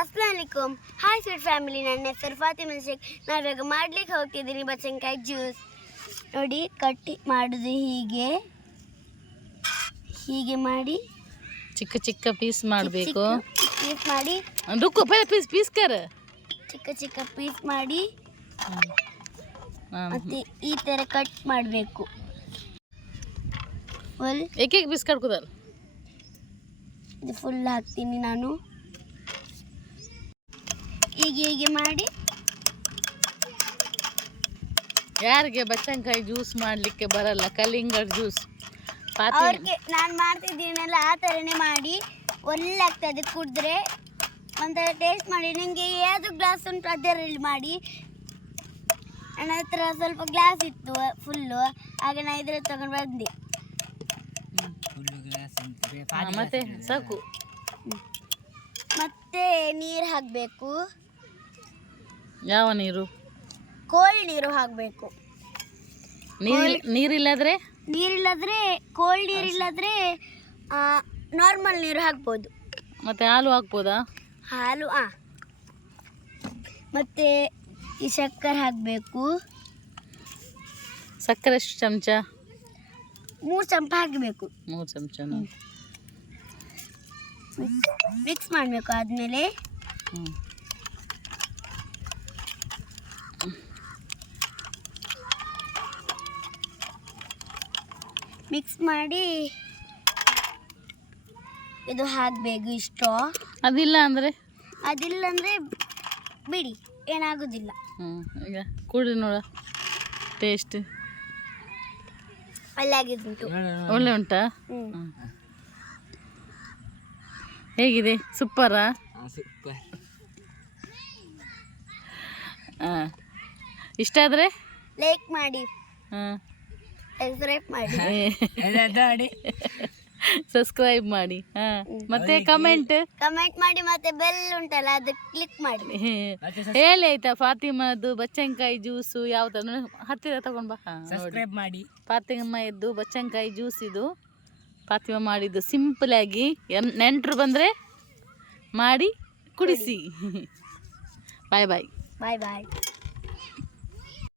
ಅಸ್ಸಲಾಮುಅಲೈಕುಮ್. Hi sweet family, ನನ್ನ ಹೆಸರು ಫಾತಿಮಾ ಶೇಖ್. ನಾವಿವಾಗ ಮಾಡ್ಲಿಕ್ಕೆ ಹೋಗ್ತಿದ್ದೀನಿ ಬಚನಕಾಯಿ ಜ್ಯೂಸ್. ನೋಡಿ, ಕಟ್ ಮಾಡೋದು ಹೀಗೆ ಮಾಡಿ ಚಿಕ್ಕ ಚಿಕ್ಕ ಪೀಸ್ ಮಾಡಬೇಕು. ಪೀಸ್ ಮಾಡಿ ರುಕ್ಕು ಪೀಸ್ ಪೀಸ್ ಕರ ಚಿಕ್ಕ ಚಿಕ್ಕ ಪೀಸ್ ಮಾಡಿ ಮತ್ತೆ ಈ ಥರ ಕಟ್ ಮಾಡಬೇಕು. ಫುಲ್ ಏಕೆ ಪೀಸ್ ಕಟ್ಕೋದಲ್ಲ, ಇದು ಫುಲ್ ಹಾಕ್ತೀನಿ ನಾನು. ಹೀಗೆ ಮಾಡಿ. ಯಾರಿಗೆ ಬಚ್ಚನಕಾಯಿ ಜ್ಯೂಸ್ ಮಾಡಲಿಕ್ಕೆ ಬರಲ್ಲ, ಕಲ್ಲಿಂಗಡ್ ಜ್ಯೂಸ್ ಅವ್ರಿಗೆ ನಾನು ಮಾಡ್ತಿದ್ದೀನಲ್ಲ ಆ ಥರನೇ ಮಾಡಿ ಒಳ್ಳೆ ಆಗ್ತದೆ. ಕುಡಿದ್ರೆ ಒಂಥರ ಟೇಸ್ಟ್ ಮಾಡಿ. ನಿಮಗೆ ಯಾವುದು ಗ್ಲಾಸ್ ಉಂಟು ಅದರಲ್ಲಿ ಮಾಡಿ. ನನ್ನ ಹತ್ರ ಸ್ವಲ್ಪ ಗ್ಲಾಸ್ ಇತ್ತು ಫುಲ್ಲು, ಆಗ ನಾನು ಇದ್ರಲ್ಲಿ ತಗೊಂಡು ಬಂದೆ. ಮತ್ತೆ ಸಾಕು. ಮತ್ತೆ ನೀರು ಹಾಕಬೇಕು. ಯಾವ ನೀರು? ಕೋಲ್ಡ್ ನೀರು ಹಾಕಬೇಕು. ನೀರಿಲ್ಲದ್ರೆ ಕೋಲ್ಡ್ ನೀರಿಲ್ಲದ್ರೆ ನಾರ್ಮಲ್ ನೀರು ಹಾಕ್ಬೋದು. ಮತ್ತೆ ಹಾಲು ಹಾಕ್ಬೋದಾ? ಹಾಲು ಮತ್ತೆ ಈ ಸಕ್ಕರೆ ಹಾಕಬೇಕು. ಸಕ್ಕರೆ ಎಷ್ಟು ಚಮಚ? 3 ಚಮಚ ಹಾಕಬೇಕು. 3 ಚಮಚನ ಮಿಕ್ಸ್ ಮಾಡಬೇಕು. ಆದಮೇಲೆ ಮಿಕ್ಸ್ ಮಾಡಿ ಇದು ಹಾಕಬೇಕು. ಇಷ್ಟು ಅದಿಲ್ಲ ಅಂದರೆ ಬಿಡಿ, ಏನಾಗೋದಿಲ್ಲ. ಈಗ ಕುಡಿ ನೋಡ, ಟೇಸ್ಟ್ ಒಳ್ಳೆಯಾಗಿದ್ದುಂಟು. ಒಳ್ಳೆ ಉಂಟಾ? ಹೇಗಿದೆ? ಸೂಪರಾ? ಸೂಪರ್. ಇಷ್ಟ ಆದರೆ ಲೈಕ್ ಮಾಡಿ, ಸಬ್ಸ್ಕ್ರೈಬ್ ಮಾಡಿ, ಮತ್ತೆ ಕಮೆಂಟ್ ಮಾಡಿ, ಮತ್ತೆ ಬೆಲ್ ಉಂಟಲ್ಲ ಅದು ಕ್ಲಿಕ್ ಮಾಡಿ. ಹೇಳಿ ಆಯ್ತಾ? ಫಾತಿಮಾದು ಬಚ್ಚನಕಾಯಿ ಜ್ಯೂಸು ಯಾವ್ದು ಹತ್ತಿರ ತಗೊಂಡ್ ಬಾ. ಸಬ್ಸ್ಕ್ರೈಬ್ ಮಾಡಿ. ಫಾತಿಮಾ ಇದ್ದು ಬಚ್ಚನಕಾಯಿ ಜ್ಯೂಸ್ ಇದು ಫಾತಿಮಾ ಮಾಡಿದ್ದು ಸಿಂಪಲ್ ಆಗಿ. ನೆಂಟರು ಬಂದರೆ ಮಾಡಿ ಕುಡಿಸಿ. ಬಾಯ್ ಬಾಯ್. ಬಾಯ್ ಬಾಯ್.